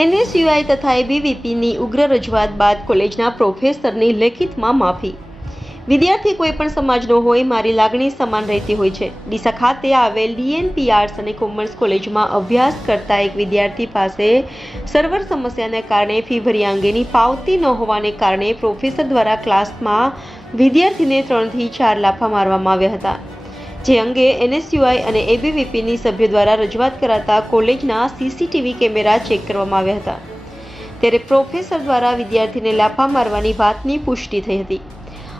NSUI તથા ABVPની ઉગ્ર રજૂઆત બાદ કોલેજના પ્રોફેસરની લેખિતમાં માફી। વિદ્યાર્થી કોઈ પણ સમાજનો હોય, મારી લાગણી સમાન રહેતી હોય છે। ડીસા ખાતે આવેલ DNP આર્ટ્સ અને કોમર્સ કોલેજમાં અભ્યાસ કરતા એક વિદ્યાર્થી પાસે સર્વર સમસ્યાને કારણે ફી ભર્યા અંગેની પાવતી ન હોવાને કારણે પ્રોફેસર દ્વારા ક્લાસમાં વિદ્યાર્થીને 3 થી 4 લાફા મારવામાં આવ્યા હતા, જે અંગે NSUI અને ABVPની સભ્યો દ્વારા રજૂઆત કરાતા કોલેજના CCTV કેમેરા ચેક કરવામાં આવ્યા હતા, ત્યારે પ્રોફેસર દ્વારા વિદ્યાર્થીને લાફા મારવાની વાતની પુષ્ટિ થઈ હતી।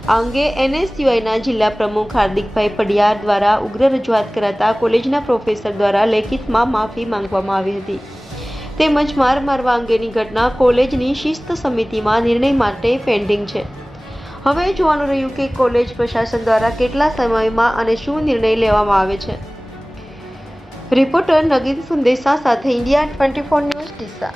આ અંગે NSUIના જિલ્લા પ્રમુખ હાર્દિકભાઈ પડિયાર દ્વારા ઉગ્ર રજૂઆત કરાતા કોલેજના પ્રોફેસર દ્વારા લેખિતમાં માફી માંગવામાં આવી હતી, તેમજ માર મારવા અંગેની ઘટના કોલેજની શિસ્ત સમિતિમાં નિર્ણય માટે પેન્ડિંગ છે। હવે જોવાનું રહ્યું કે કોલેજ પ્રશાસન દ્વારા કેટલા સમયમાં અને શું નિર્ણય લેવામાં આવે છે। રિપોર્ટર નગીન સુંદેસા સાથે India 24 news Deesa.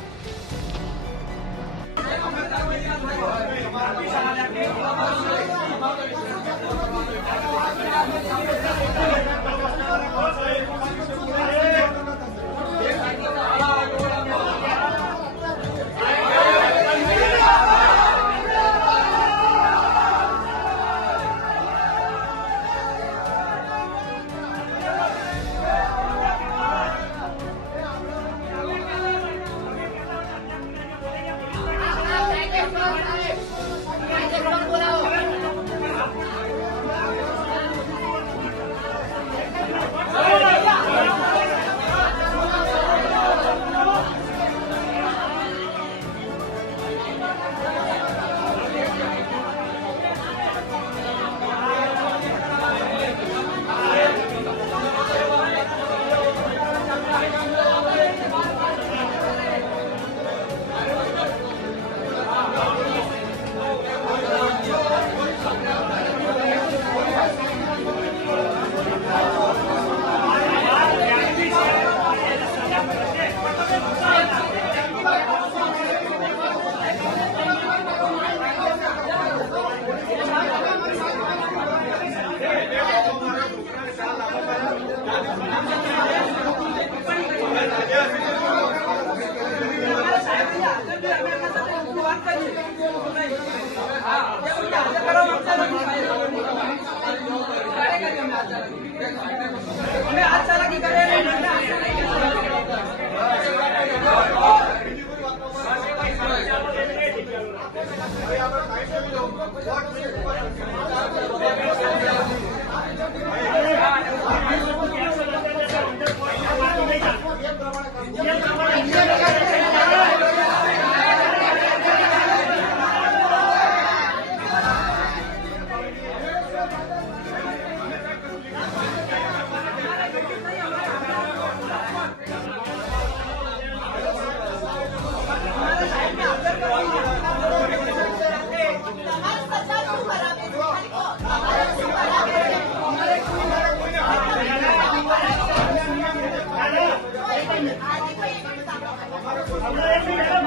Hãy subscribe cho kênh Ghiền Mì Gõ để không bỏ lỡ những video hấp dẫn।